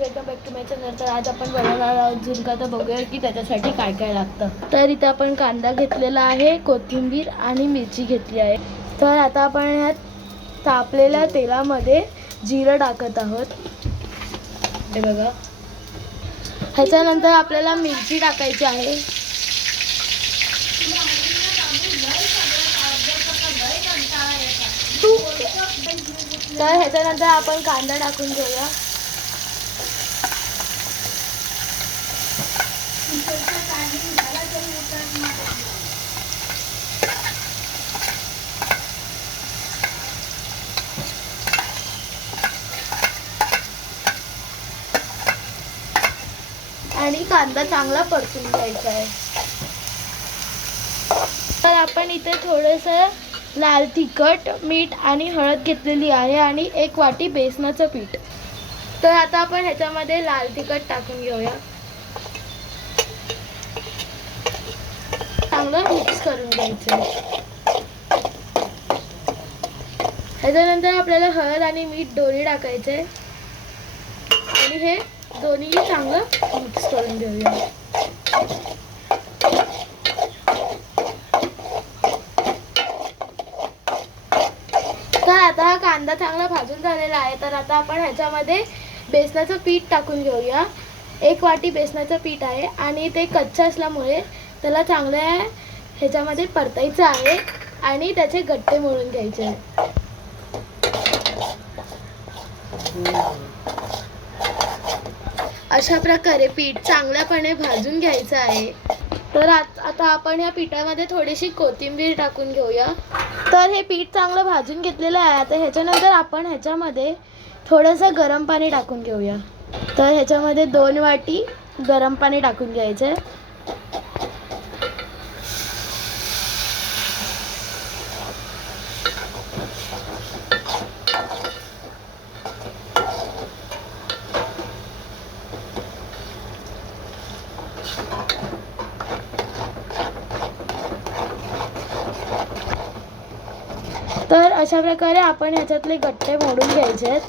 Welcome back to my channel. तर आज आपण बनवणार आहोत झुणका। तर बघूया की त्याच्यासाठी काय काय लागतं। तर इथे आपण कांदा घेतलेला आहे, कोथिंबीर आणि मिरची घेतली आहे। तर आता आपण ह्यात तापलेल्या तेलामध्ये जिरं टाकत आहोत, हे बघा। ह्याच्यानंतर आपल्याला मिरची टाकायची आहे। तर ह्याच्यानंतर आपण कांदा टाकून घेऊया। आणि कांदा चांगला परतून घ्यायचा आहे। तर आपण इथे थोडंसं लाल तिखट, मीठ आणि हळद घेतलेली आहे आणि 1 वाटी बेसनाचं पीठ। तर आता आपण ह्याच्यामध्ये लाल तिखट टाकून घेऊया, चांगलं मिक्स करून घ्यायचं। ह्याच्यानंतर आपल्याला हळद आणि मीठ दोन्ही टाकायचे आणि हे दोन्ही चांगलं मिक्स करून घेऊया। तर आता हा कांदा चांगला भाजून झालेला आहे। तर आता आपण ह्याच्यामध्ये बेसनाचं पीठ टाकून घेऊया। 1 वाटी बेसनाचं पीठ आहे आणि ते कच्चं असल्यामुळे त्याला चांगल्या ह्याच्यामध्ये परतायचं आहे आणि त्याचे गट्टे मळून घ्यायचे। अशा प्रकारे पीठ चांगल्यापणे भाजून घ्यायचं आहे। तर आता आपण या पिठामध्ये थोडीशी कोथिंबीर टाकून घेऊया। तर हे पीठ चांगलं भाजून घेतलेलं आहे। आता ह्याच्यानंतर आपण ह्याच्यामध्ये थोडंसं गरम पाणी टाकून घेऊया। तर ह्याच्यामध्ये 2 वाटी गरम पाणी टाकून घ्यायचं। तर अशा प्रकारे आपण ह्याच्यातले गट्टे मोडून घ्यायचे आहेत।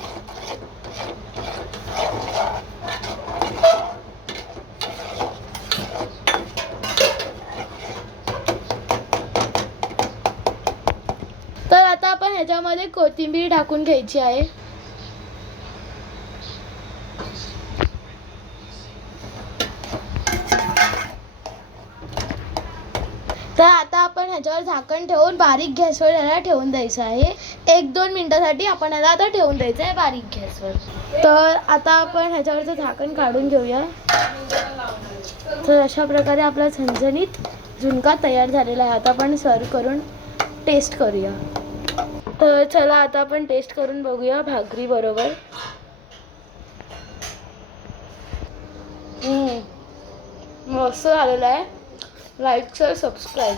तर आता आपण ह्याच्यामध्ये कोथिंबीर टाकून घ्यायची आहे। तर आता आपण ह्याच्यावर झाकण ठेवून बारीक गॅसवर याला ठेवून द्यायचं आहे। 1-2 मिनिटासाठी आपण याला आता ठेवून द्यायचं आहे बारीक गॅसवर। तर आता आपण ह्याच्यावरचं झाकण काढून घेऊया। तर अशा प्रकारे आपला झणझणीत झुणका तयार झालेला आहे। आता आपण सर्व करून टेस्ट करूया। तर चला आता आपण टेस्ट करून बघूया भाकरी बरोबर। मस्त झालेला आहे। Like, share, subscribe.